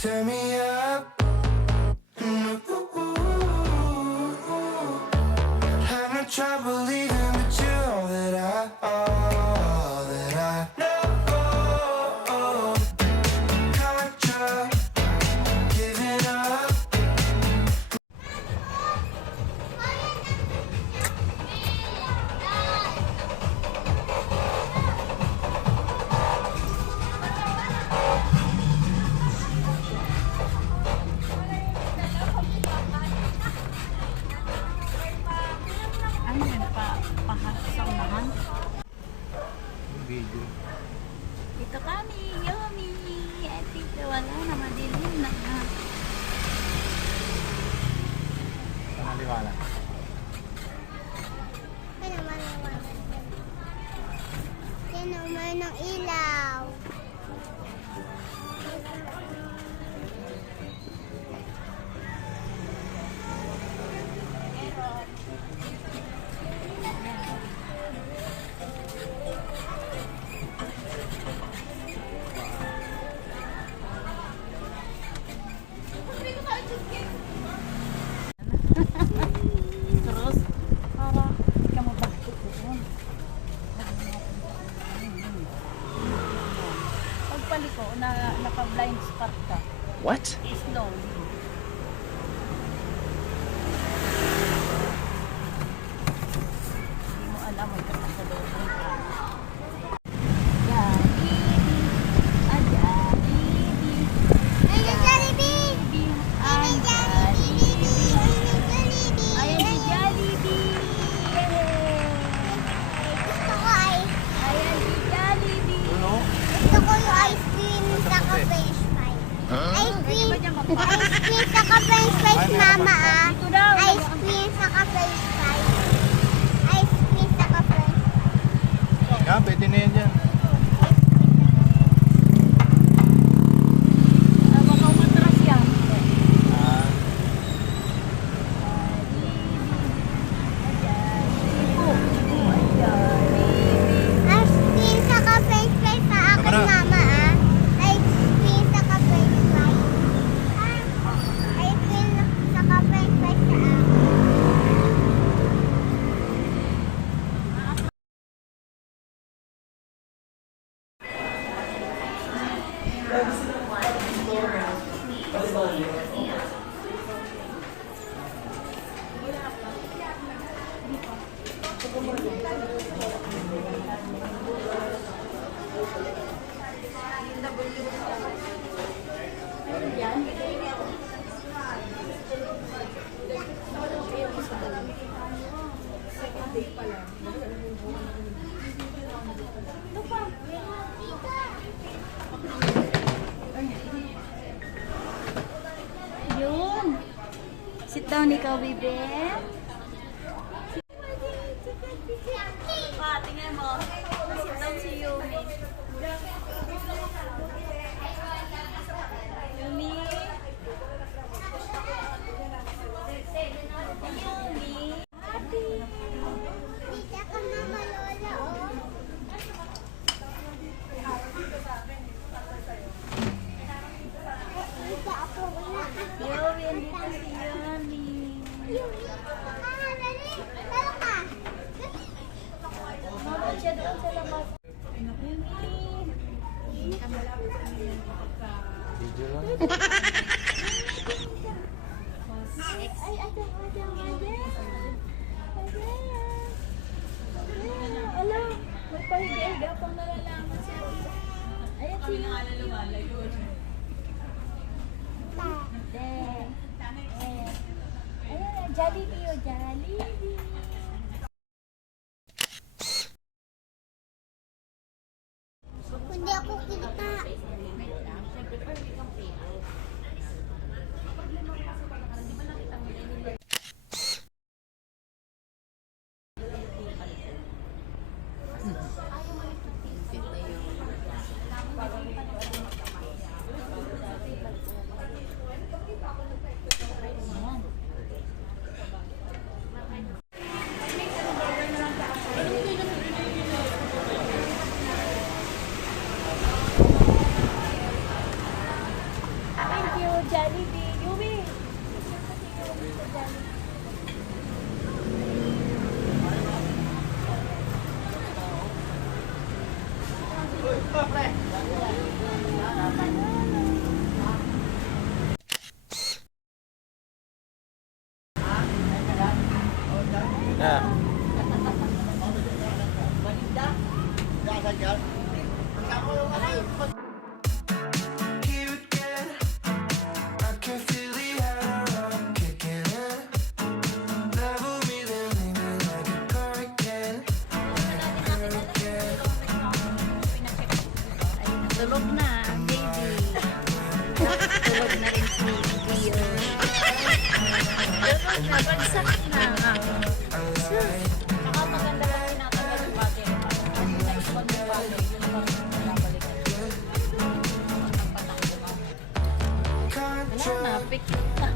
Turn me up. Had no trouble leaving, but you're all that I know. Contra, giving up. Ano yan pa? Sa unahan? Video. Dito kami, yummy! At dito wala na, madilim na. Panaliwala. Yan naman ng ilaw. Terus, para ka mabahto doon. Pagpaliko, naka-blind spot ka. What? Snow. Hindi mo alam, may katasalubong ka. Ay, yung Jollibee! Ay, yung Jollibee! Ay, yung Jollibee! Ayan si Jollibee! Gusto ko Ayan si Jollibee! gusto ko yung ice cream saka french fries. Ice cream, ice cream saka french fries, mama ah. Dito daw! Ice cream saka french fries. Ice cream saka french fries. Yan, pwede na yan dyan. Baka umatras yan. Ah, Ice cream saka french fries sa akin, Tama na. mama ah. Ice cream saka french fries. Ice cream saka french fries sa akin. Yun. Sit down ikaw, bebe. Tingnan mo. Sit down si Yumi. Yumi. Yumi. Dito ka, mama Lola, oh. Dito ako, wala. Yumi, andito si Yumi. Dali. Talo ka. Mama siya doon sa labas. Yumi. video lang. Ay, adang. Ala, magpahiga-higa pang nalalaman siya. Ayan sino. Ayan, Jollibee o Jollibee. Hindi ako kita. Here again, I can feel the arrow kicking in. Level me, then leave me like a hurricane. Tulog na, baby. Tulog na rin si Leo. Tulog na, bagsak na. Saka maganda lang tinatagal yung battery. Ang next one yung battery, yun lang pinabalik. Wala na, pick na.